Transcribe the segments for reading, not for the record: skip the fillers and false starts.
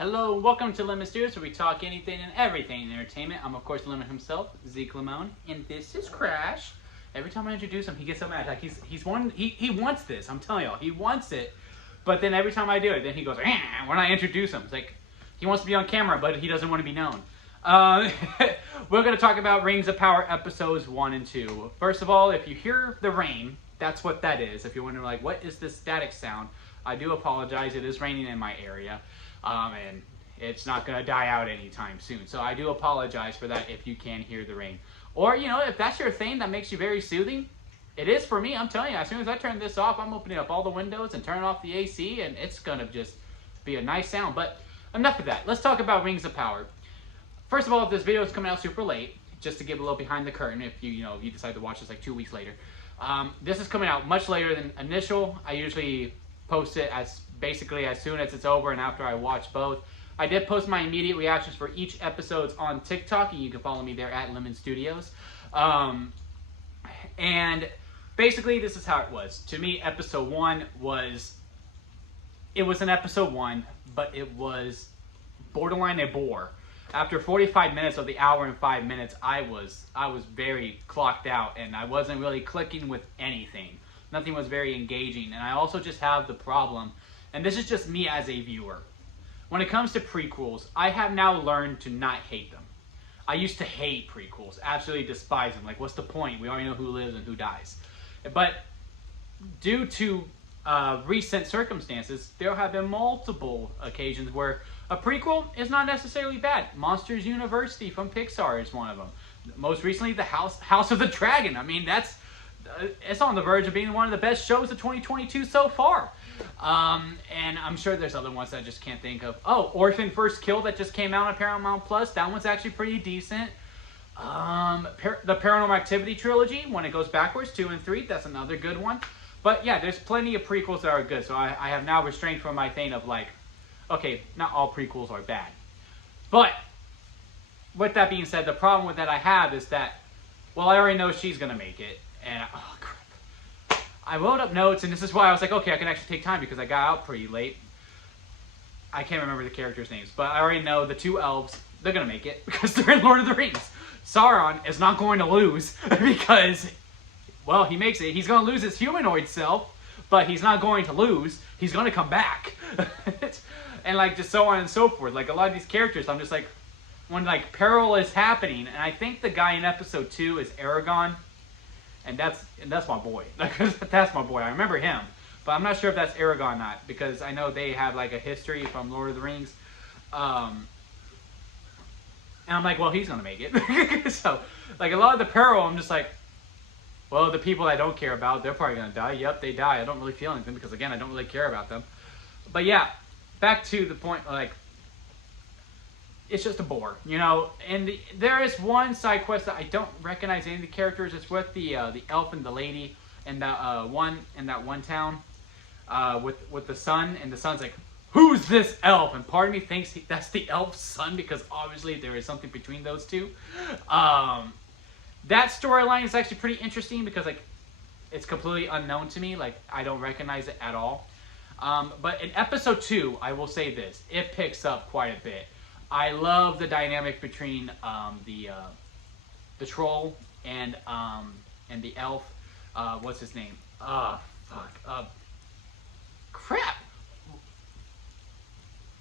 Hello, welcome to Lemon Studios, where we talk anything and everything in entertainment. I'm, of course, Lemon himself, Zeke Lemon, and this is Crash. Every time I introduce him, he gets so mad. Like he wants this. I'm telling y'all, he wants it. But then every time I do it, then he goes, when I introduce him, it's like he wants to be on camera, but he doesn't want to be known. We're going to talk about Rings of Power episodes 1 and 2. First of all, if you hear the rain, that's what that is. If you're wondering, like, what is this static sound? I do apologize. It is raining in my area. And it's not going to die out anytime soon. So I do apologize for that if you can hear the rain. Or, you know, if that's your thing that makes you very soothing, it is for me. I'm telling you, as soon as I turn this off, I'm opening up all the windows and turning off the AC, and it's going to just be a nice sound. But enough of that. Let's talk about Rings of Power. First of all, if this video is coming out super late, just to give a little behind the curtain, if you decide to watch this like 2 weeks later, this is coming out much later than initial. I usually post it basically as soon as it's over and after I watch both. I did post my immediate reactions for each episode on TikTok, and you can follow me there at Lemon Studios. And basically, this is how it was. To me, episode 1 was an episode 1, but it was borderline a bore. After 45 minutes of the hour and 5 minutes, I was very clocked out, and I wasn't really clicking with anything. Nothing was very engaging, and I also just have the problem, and this is just me as a viewer. When it comes to prequels, I have now learned to not hate them. I used to hate prequels, absolutely despise them. Like, what's the point? We already know who lives and who dies. But due to recent circumstances, there have been multiple occasions where a prequel is not necessarily bad. Monsters University from Pixar is one of them. Most recently, the House of the Dragon. I mean, it's on the verge of being one of the best shows of 2022 so far. And I'm sure there's other ones that I just can't think of. Oh, Orphan First Kill that just came out on Paramount Plus. That one's actually pretty decent. The Paranormal Activity trilogy, when it goes backwards, 2 and 3, that's another good one. But yeah, there's plenty of prequels that are good. So I have now restrained from my thing of like, okay, not all prequels are bad. But with that being said, the problem with that I have is that, well, I already know she's going to make it. And, oh, crap. I wrote up notes, and this is why I was like, okay, I can actually take time because I got out pretty late. I can't remember the characters' names, but I already know the 2 elves, they're going to make it because they're in Lord of the Rings. Sauron is not going to lose because, well, he makes it. He's going to lose his humanoid self, but he's not going to lose. He's going to come back. And, like, just so on and so forth. Like, a lot of these characters, I'm just like, when, like, peril is happening, and I think the guy in episode 2 is Aragorn. And that's my boy. That's my boy. I remember him. But I'm not sure if that's Aragorn or not. Because I know they have like a history from Lord of the Rings. And I'm like, well, he's going to make it. So, like a lot of the peril, I'm just like, well, the people I don't care about, they're probably going to die. Yep, they die. I don't really feel anything because, again, I don't really care about them. But yeah, back to the point, like, it's just a bore, you know. And there is one side quest that I don't recognize any of the characters. It's with the elf and the lady in that one town with the son, and the son's like, "Who's this elf?" And part of me thinks that's the elf's son because obviously there is something between those two. That storyline is actually pretty interesting because like it's completely unknown to me. Like I don't recognize it at all. But in episode 2, I will say this: it picks up quite a bit. I love the dynamic between the troll and the elf. What's his name? Crap!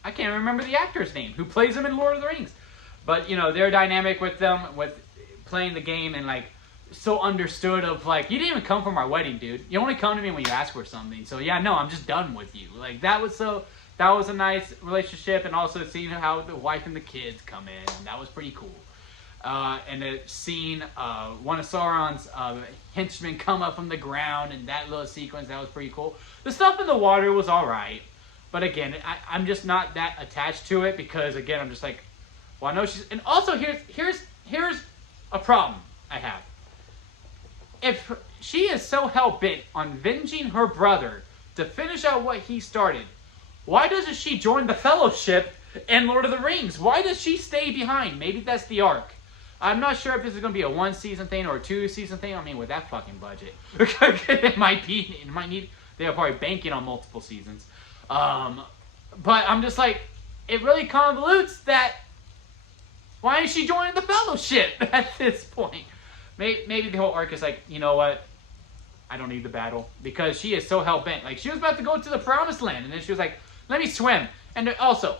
I can't remember the actor's name who plays him in Lord of the Rings. But you know their dynamic with them, with playing the game and like so understood of like you didn't even come for my wedding, dude. You only come to me when you ask for something. So yeah, no, I'm just done with you. Like that was a nice relationship, and also seeing how the wife and the kids come in, and that was pretty cool. And seeing one of Sauron's henchmen come up from the ground, and that little sequence, that was pretty cool. The stuff in the water was alright, but again, I'm just not that attached to it, because again, I'm just like, well, I know she's... And also, here's a problem I have. If she is so hell-bent on avenging her brother to finish out what he started, why doesn't she join the Fellowship in Lord of the Rings? Why does she stay behind? Maybe that's the arc. I'm not sure if this is going to be a 1-season thing or a 2-season thing. I mean, with that fucking budget. It might need... They're probably banking on multiple seasons. But I'm just like, it really convolutes that. Why is she joining the Fellowship at this point? Maybe the whole arc is like, you know what? I don't need the battle. Because she is so hell-bent. Like, she was about to go to the Promised Land. And then she was like, let me swim. And also,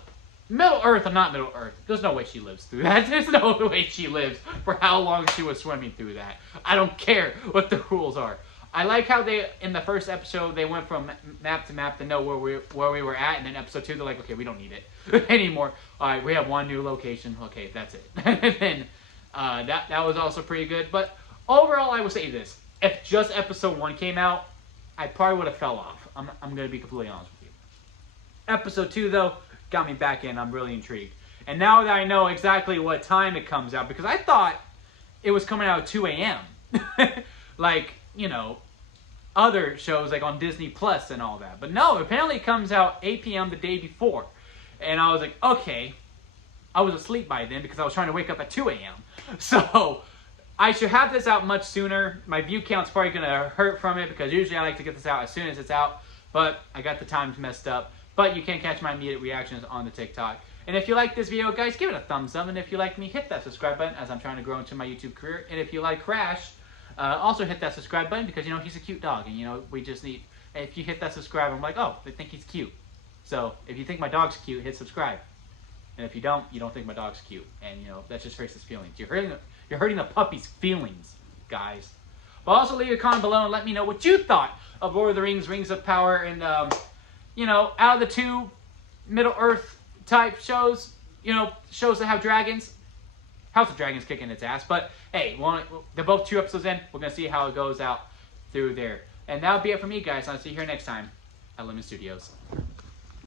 Middle Earth or not Middle Earth, there's no way she lives through that. There's no way she lives for how long she was swimming through that. I don't care what the rules are. I like how they, in the first episode, they went from map to map to know where we were at. And then episode 2, they're like, okay, we don't need it anymore. All right, we have one new location. Okay, that's it. And then that was also pretty good. But overall, I would say this. If just episode 1 came out, I probably would have fell off. I'm going to be completely honest with you. Episode 2, though, got me back in. I'm really intrigued. And now that I know exactly what time it comes out, because I thought it was coming out at 2 a.m. Like, you know, other shows like on Disney Plus and all that. But no, apparently it comes out 8 p.m. the day before. And I was like, okay. I was asleep by then because I was trying to wake up at 2 a.m. So I should have this out much sooner. My view count's probably going to hurt from it because usually I like to get this out as soon as it's out. But I got the times messed up. But you can catch my immediate reactions on the TikTok. And if you like this video, guys, give it a thumbs up. And if you like me, hit that subscribe button as I'm trying to grow into my YouTube career. And if you like Crash, also hit that subscribe button because, you know, he's a cute dog. And, you know, we just need... If you hit that subscribe, I'm like, oh, they think he's cute. So if you think my dog's cute, hit subscribe. And if you don't think my dog's cute. And, you know, that's just hurts his feelings. You're hurting the puppy's feelings, guys. But also leave a comment below and let me know what you thought of Lord of the Rings, Rings of Power, and, you know, out of the two Middle-earth type shows, you know, shows that have dragons, House of Dragons kicking its ass. But, hey, they're both 2 episodes in. We're going to see how it goes out through there. And that'll be it for me, guys. I'll see you here next time at Lemon Studios.